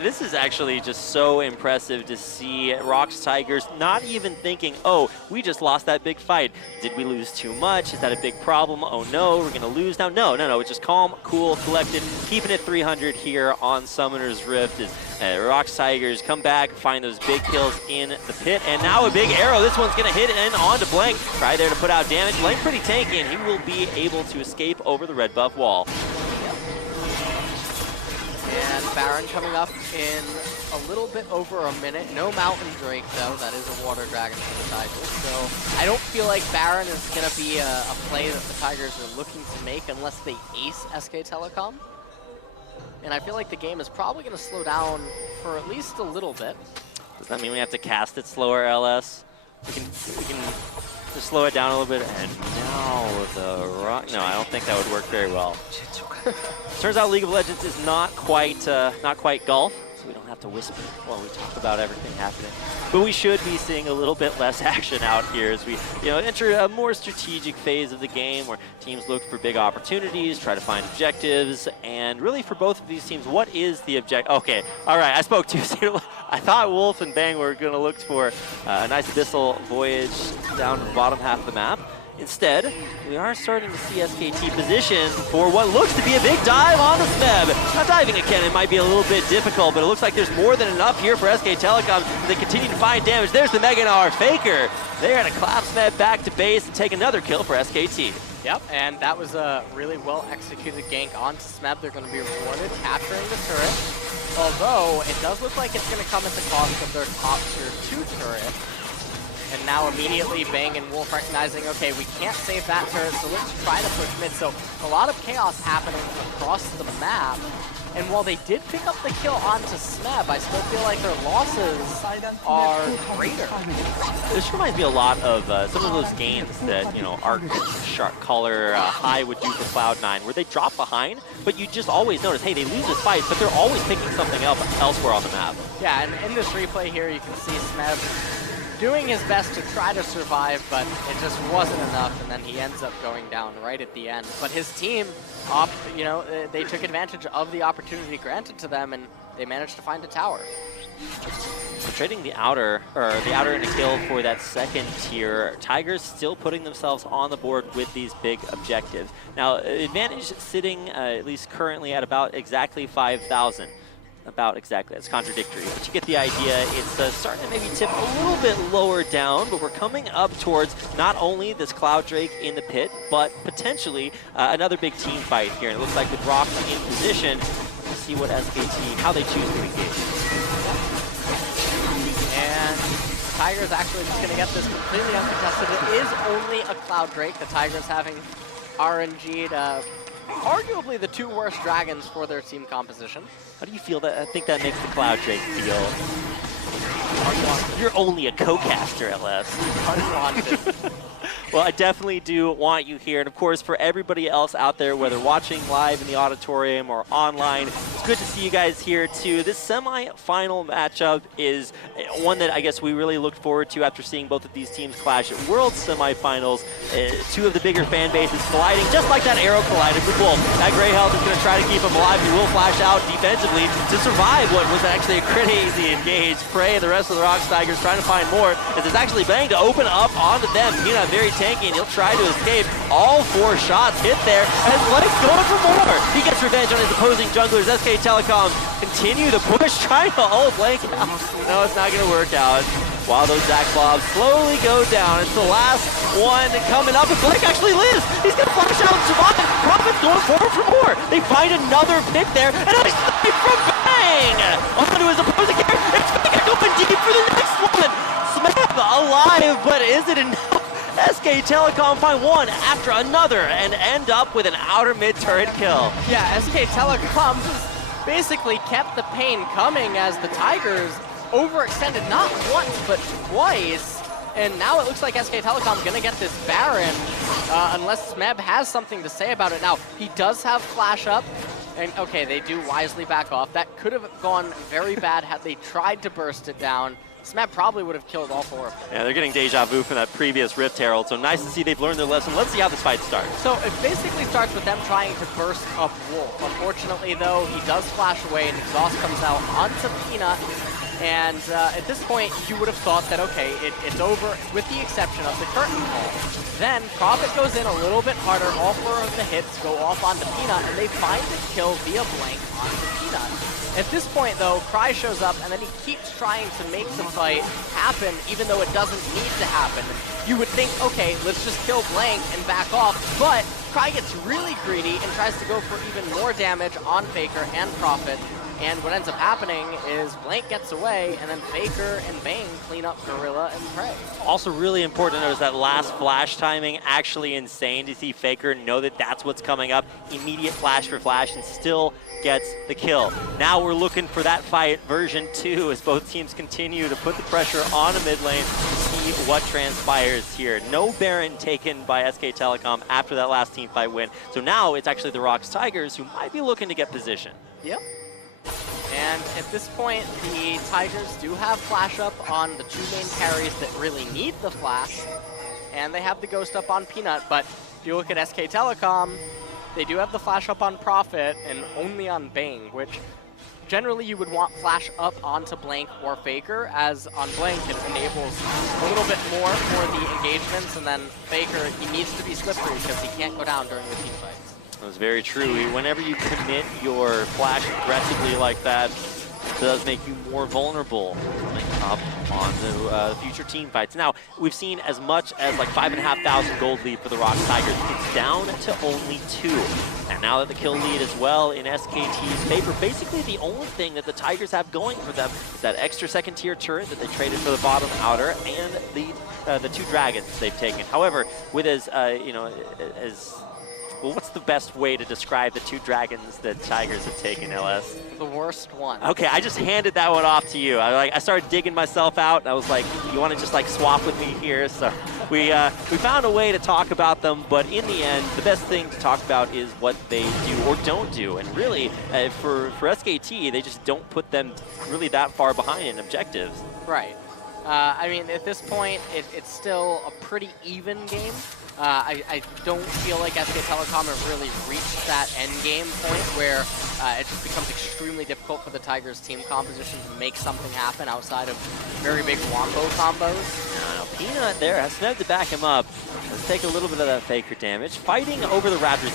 This is actually just so impressive to see Rocks Tigers not even thinking, oh, we just lost that big fight. Did we lose too much? Is that a big problem? Oh no, we're gonna lose now. No, it's just calm, cool, collected, keeping it 300 here on Summoner's Rift as Rocks Tigers come back, find those big kills in the pit, and now a big arrow. This one's gonna hit in onto Blank. Try there to put out damage. Blank pretty tanky, and he will be able to escape over the red buff wall. And Baron coming up in a little bit over a minute. No Mountain Drake, though. That is a Water Dragon for the Tigers. So I don't feel like Baron is going to be a play that the Tigers are looking to make unless they ace SK Telecom. And I feel like the game is probably going to slow down for at least a little bit. Does that mean we have to cast it slower, LS? We can just slow it down a little bit. And now the rock. No, I don't think that would work very well. Turns out League of Legends is not quite golf, so we don't have to whisper while we talk about everything happening. But we should be seeing a little bit less action out here as we, enter a more strategic phase of the game where teams look for big opportunities, try to find objectives, and really for both of these teams, what is the objective? Okay, all right, I spoke too soon. I thought Wolf and Bang were going to look for a nice abyssal voyage down to the bottom half of the map. Instead, we are starting to see SKT position for what looks to be a big dive on the Smeb. Now, diving a cannon might be a little bit difficult, but it looks like there's more than enough here for SK Telecom as they continue to find damage. There's the Mega Gnar Faker. They're going to clap Smeb back to base and take another kill for SKT. Yep, and that was a really well-executed gank onto Smeb. They're going to be rewarded capturing the turret, although it does look like it's going to come at the cost of their top tier 2 turret. And now immediately Bang and Wolf recognizing, okay, we can't save that turret, so let's try to push mid. So a lot of chaos happening across the map. And while they did pick up the kill onto Smeb, I still feel like their losses are greater. This reminds me a lot of some of those games that, Arc, Shark Caller, High would do for Cloud9, where they drop behind, but you just always notice, hey, they lose this fight, but they're always picking something up elsewhere on the map. Yeah, and in this replay here, you can see Smeb doing his best to try to survive, but it just wasn't enough, and then he ends up going down right at the end. But his team, they took advantage of the opportunity granted to them, and they managed to find a tower. So trading the outer and a kill for that second tier. Tigers still putting themselves on the board with these big objectives. Now, advantage sitting at least currently at about exactly 5,000. About exactly, that's contradictory, but you get the idea. It's starting to maybe tip a little bit lower down, but we're coming up towards not only this Cloud Drake in the pit, but potentially another big team fight here. And it looks like with Rocks in position, we'll see what SKT, how they choose to engage. And the Tigers actually just going to get this completely uncontested. It is only a Cloud Drake. The Tigers having RNG'd arguably the 2 worst dragons for their team composition. How do you feel that? I think that makes the Cloud Drake feel. You're only a co-caster, LS. Unwanted. Well, I definitely do want you here. And of course, for everybody else out there, whether watching live in the auditorium or online, it's good to see you guys here too. This semi-final matchup is one that I guess we really looked forward to after seeing both of these teams clash at World semifinals. 2 of the bigger fan bases colliding, just like that arrow collided with Wolf. That Grey Health is going to try to keep him alive. He will flash out defensively to survive what was actually a crazy engage. Prey and the rest of the Rocks Tigers trying to find more, as it's actually Bang to open up onto them. Peanut very tanky, and he'll try to escape. All 4 shots hit there, and Blake's going for more. He gets revenge on his opposing junglers. SK Telecom continue the push, trying to ult Blake out. No, it's not going to work out. While those Zac Blobs slowly go down, it's the last one coming up, and Blake actually lives. He's going to flash out and survive. Prophet's going forward for more. They find another pick there, and a snipe from Bang onto his opposing character. It's going deep for the next one. Smeb alive, but is it enough? SK Telecom find one after another and end up with an outer mid turret kill. Yeah, SK Telecom basically kept the pain coming as the Tigers overextended not once but twice. And now it looks like SK Telecom gonna get this Baron unless Smeb has something to say about it. Now, he does have flash up. And okay, they do wisely back off. That could have gone very bad had they tried to burst it down. Smeb probably would have killed all 4 of them. Yeah, they're getting deja vu from that previous Rift Herald, so nice to see they've learned their lesson. Let's see how this fight starts. So it basically starts with them trying to burst up Wolf. Unfortunately, though, he does flash away, and Exhaust comes out onto Peanut. And at this point, you would have thought that, okay, it's over, with the exception of the curtain call. Then Prophet goes in a little bit harder. All 4 of the hits go off onto Peanut, and they find the kill via Blank onto Peanut. At this point, though, Cry shows up, and then he keeps trying to make the fight happen, even though it doesn't need to happen. You would think, okay, let's just kill Blank and back off, but Cry gets really greedy and tries to go for even more damage on Faker and Prophet. And what ends up happening is Blank gets away, and then Faker and Bang clean up Gorilla and Prey. Also really important to notice that last flash timing, actually insane to see Faker know that that's what's coming up. Immediate flash for flash, and still gets the kill. Now we're looking for that fight version 2 as both teams continue to put the pressure on a mid lane to see what transpires here. No Baron taken by SK Telecom after that last team fight win. So now it's actually the Rocks Tigers who might be looking to get position. Yep. And at this point, the Tigers do have flash up on the 2 main carries that really need the flash. And they have the ghost up on Peanut, but if you look at SK Telecom, they do have the flash up on Prophet and only on Bang, which generally you would want flash up onto Blank or Faker, as on Blank it enables a little bit more for the engagements, and then Faker, he needs to be slippery because he can't go down during the team fights. That was very true. Whenever you commit your flash aggressively like that, it does make you more vulnerable up on the future team fights. Now, we've seen as much as like 5,500 gold lead for the Rocks Tigers. It's down to only 2. And now that the kill lead as well in SKT's favor, basically the only thing that the Tigers have going for them is that extra second tier turret that they traded for the bottom outer and the 2 dragons they've taken. However, with well, what's the best way to describe the 2 dragons that Tigers have taken, LS? The worst one. Okay, I just handed that one off to you. I started digging myself out, and I was like, you want to just like swap with me here? So we found a way to talk about them, but in the end, the best thing to talk about is what they do or don't do. And really, for SKT, they just don't put them really that far behind in objectives. Right. I mean, at this point, it's still a pretty even game. I don't feel like SK Telecom have really reached that end game point where it just becomes extremely difficult for the Tigers team composition to make something happen outside of very big wombo combos. Now, Peanut there has Smeb to back him up. Let's take a little bit of that Faker damage. Fighting over the Raptors.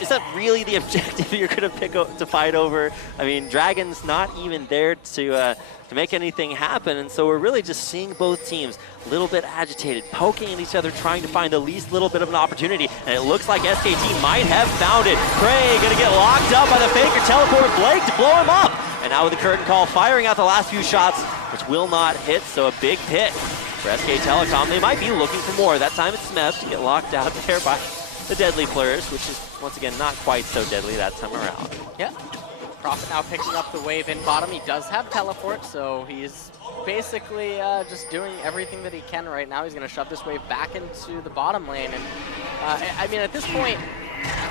Is that really the objective you're going to pick to fight over? I mean, Dragon's not even there to make anything happen, and so we're really just seeing both teams a little bit agitated, poking at each other, trying to find the least little bit of an opportunity, and it looks like SKT might have found it. Craig gonna get locked up by the Faker teleport Blake to blow him up, and now with the curtain call, firing out the last few shots, which will not hit, so a big hit for SK Telecom. They might be looking for more. That time it's Smeb to get locked out there by the Deadly Flourish, which is, once again, not quite so deadly that time around. Yeah. Prophet now picking up the wave in bottom. He does have teleport, so he's basically just doing everything that he can right now. He's going to shove this wave back into the bottom lane. And I mean, at this point,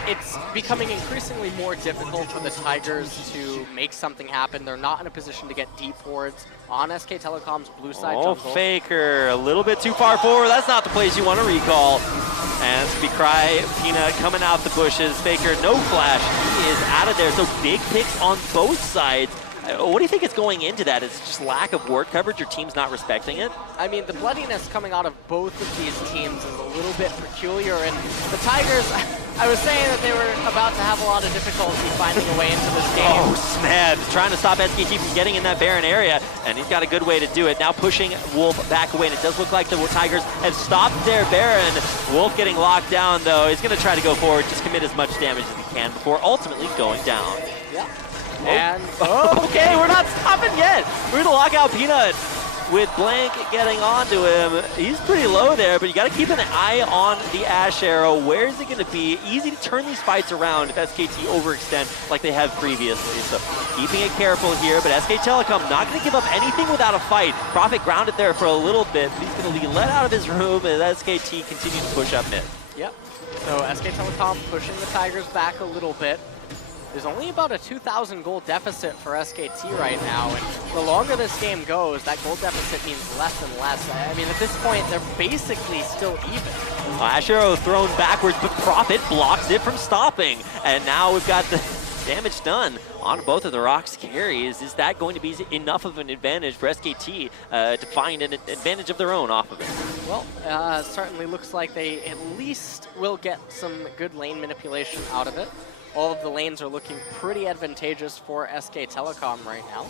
it's becoming increasingly more difficult for the Tigers to make something happen. They're not in a position to get deep wards on SK Telecom's blue side jungle. Faker, a little bit too far forward. That's not the place you want to recall. And it's Cry Peanut coming out the bushes. Faker, no flash. He is out of there. So big picks on both sides. What do you think is going into that? It's just lack of ward coverage? Your team's not respecting it? I mean, the bloodiness coming out of both of these teams is a little bit peculiar. And the Tigers, I was saying that they were about to have a lot of difficulty finding a way into this game. Oh, Smeb trying to stop SKT from getting in that Baron area, and he's got a good way to do it. Now pushing Wolf back away, and it does look like the Tigers have stopped their Baron. Wolf getting locked down, though. He's going to try to go forward, just commit as much damage as he can before ultimately going down. Yeah. And okay, we're not stopping yet. We're going to lock out Peanut with Blank getting onto him. He's pretty low there, but you got to keep an eye on the Ash Arrow. Where is it going to be? Easy to turn these fights around if SKT overextend like they have previously. So keeping it careful here, but SK Telecom not going to give up anything without a fight. Prophet grounded there for a little bit, but he's going to be let out of his room as SKT continues to push up mid. Yep. So SK Telecom pushing the Tigers back a little bit. There's only about a 2,000 gold deficit for SKT right now, and the longer this game goes, that gold deficit means less and less. I mean, at this point, they're basically still even. Ash Arrow thrown backwards, but Prophet blocks it from stopping. And now we've got the damage done on both of the Rocks carries. Is that going to be enough of an advantage for SKT to find an advantage of their own off of it? Well, certainly looks like they at least will get some good lane manipulation out of it. All of the lanes are looking pretty advantageous for SK Telecom right now.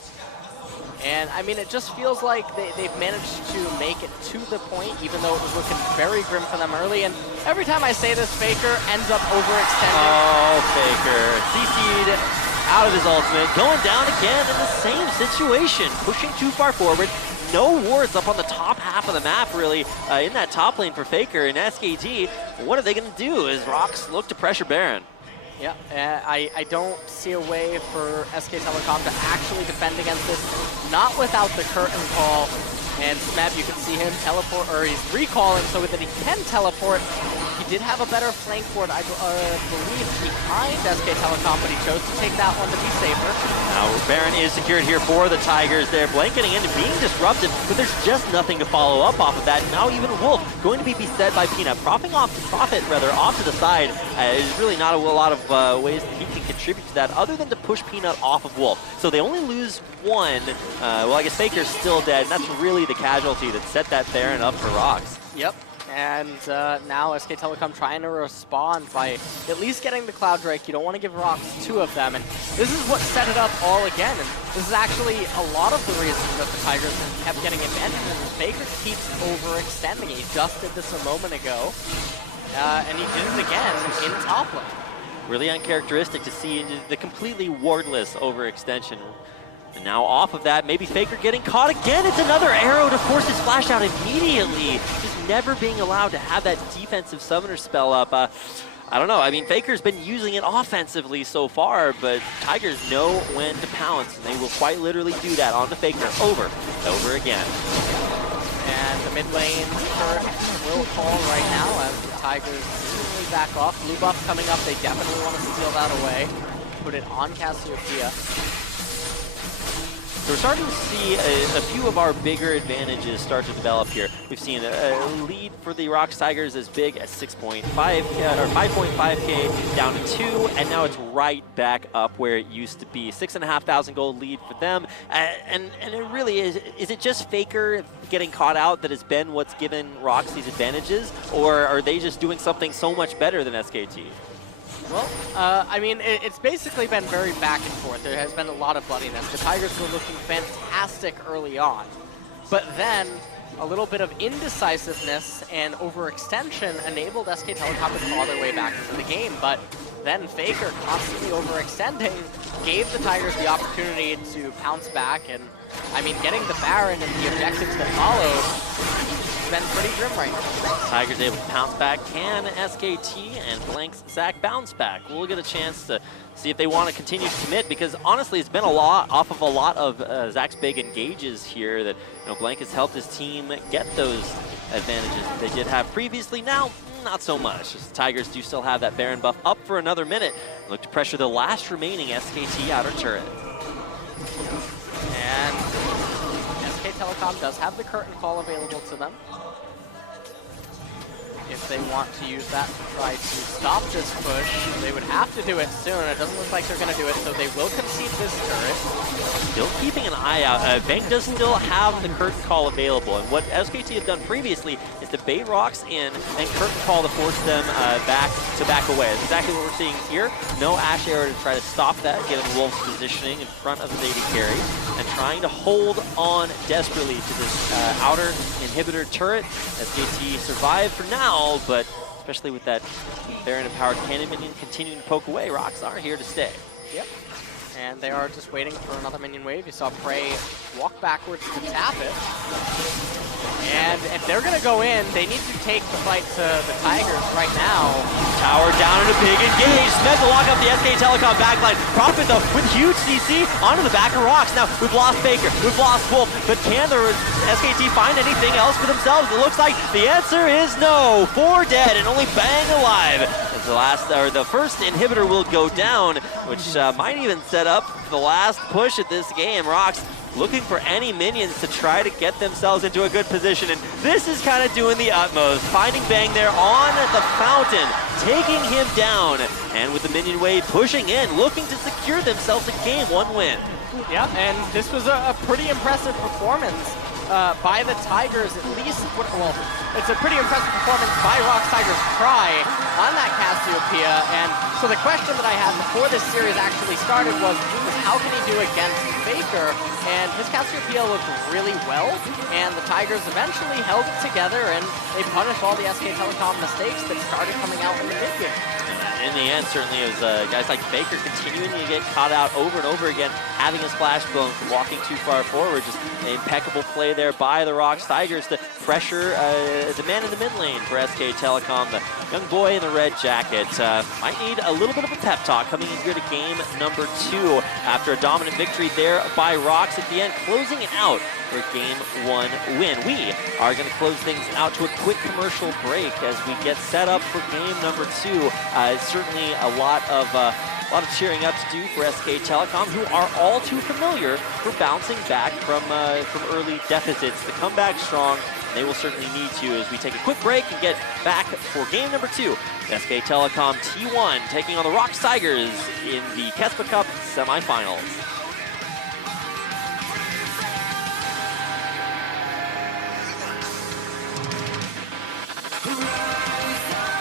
And, I mean, it just feels like they've managed to make it to the point, even though it was looking very grim for them early. And every time I say this, Faker ends up overextending. Oh, Faker. CC'd out of his ultimate. Going down again in the same situation. Pushing too far forward. No wards up on the top half of the map, really, in that top lane for Faker and SKT. What are they going to do as Rocks look to pressure Baron? Yeah, I don't see a way for SK Telecom to actually defend against this, not without the curtain call. And Smeb, you can see him teleport, or he's recalling so that he can teleport. He did have a better flank ward, I believe, behind SK Telecom, but he chose to take that one to be safer. Now, Baron is secured here for the Tigers there. Blank getting in and being disrupted, but there's just nothing to follow up off of that. Now even Wolf going to be beset by Peanut. Prophet off to the side. There's really not a lot of ways that he can contribute to that other than to push Peanut off of Wolf. So they only lose one. Well, I guess Faker's still dead, and that's really the casualty that set that Baron up for Rocks. Yep. And now SK Telecom trying to respond by at least getting the Cloud Drake. You don't want to give Rocks two of them. And this is what set it up all again. And this is actually a lot of the reasons that the Tigers have kept getting advantage. And Faker keeps overextending. He just did this a moment ago. And he did it again in top lane. Really uncharacteristic to see the completely wardless overextension. And now off of that, maybe Faker getting caught again. It's another arrow to force his flash out immediately. Just never being allowed to have that defensive summoner spell up. I don't know. I mean, Faker's been using it offensively so far, but Tigers know when to pounce, and they will quite literally do that on the Faker over and over again. And the mid lane turret will fall right now as the Tigers seemingly back off. Blue buff coming up. They definitely want to steal that away. Put it on Cassiopeia. So we're starting to see a few of our bigger advantages start to develop here. We've seen a lead for the Rocks Tigers as big as 5.5K down to 2, and now it's right back up where it used to be. 6,500 gold lead for them, and it really is it just Faker getting caught out that has been what's given Rocks these advantages, or are they just doing something so much better than SKT? Well, I mean, it's basically been very back and forth. There has been a lot of bloodiness. The Tigers were looking fantastic early on, but then a little bit of indecisiveness and overextension enabled SK Telecom to claw their way back into the game. But then Faker, constantly overextending, gave the Tigers the opportunity to pounce back. And I mean, getting the Baron and the objectives that followed has been pretty grim right now. Tigers able to pounce back. Can SKT and Blank's Zach bounce back? We'll get a chance to see if they want to continue to commit, because honestly, it's been a lot off of a lot of Zach's big engages here that Blank has helped his team get those advantages that they did have previously. Now, not so much. The Tigers do still have that Baron buff up for another minute. Look to pressure the last remaining SKT outer turret. And SK Telecom does have the curtain call available to them. If they want to use that to try to stop this push, they would have to do it soon. It doesn't look like they're going to do it, so they will concede this turret. Still keeping an eye out. Bank does still have the curtain call available, and what SKT have done previously is to bait Rocks in and curtain call to force them back away. That's exactly what we're seeing here. No Ash Arrow to try to stop that, given Wolf's positioning in front of his AD carry, and trying to hold on desperately to this outer inhibitor turret. SKT survived for now, but especially with that Baron empowered cannon minion continuing to poke away, Rocks are here to stay. Yep. And they are just waiting for another minion wave. You saw Prey walk backwards to tap it. And if they're going to go in, they need to take the fight to the Tigers right now. Tower down and a big engage. Smith to lock up the SK Telecom backline. Profit, though, with huge CC onto the back of Rocks. Now, we've lost Baker, we've lost Wolf, but can the SKT find anything else for themselves? It looks like the answer is no. 4 dead and only Bang alive. As the first inhibitor will go down, which might even set up the last push at this game. Rocks looking for any minions to try to get themselves into a good position, and this is kind of doing the utmost. Finding Bang there on the fountain, taking him down, and with the minion wave pushing in, looking to secure themselves a game 1 win. Yeah, and this was a pretty impressive performance by the Tigers, at least. Well, it's a pretty impressive performance by Rocks Tigers Cry on that Cassiopeia. And so the question that I had before this series actually started was how can he do against Faker? And his Cassiopeia looked really well, and the Tigers eventually held it together, and they punished all the SK Telecom mistakes that started coming out in the mid game. In the end, certainly it was guys like Baker continuing to get caught out over and over again, having his flash blown from walking too far forward. Just an impeccable play there by the Rocks Tigers to pressure the man in the mid lane for SK Telecom. The young boy in the red jacket might need a little bit of a pep talk coming in here to game number 2 after a dominant victory there by Rocks at the end, closing it out for a game 1 win. We are going to close things out to a quick commercial break as we get set up for game number 2. Certainly a lot of cheering up to do for SK Telecom, who are all too familiar for bouncing back from early deficits to come back strong. They will certainly need to as we take a quick break and get back for game number 2. SK Telecom T1 taking on the Rocks Tigers in the KeSPA Cup semifinals.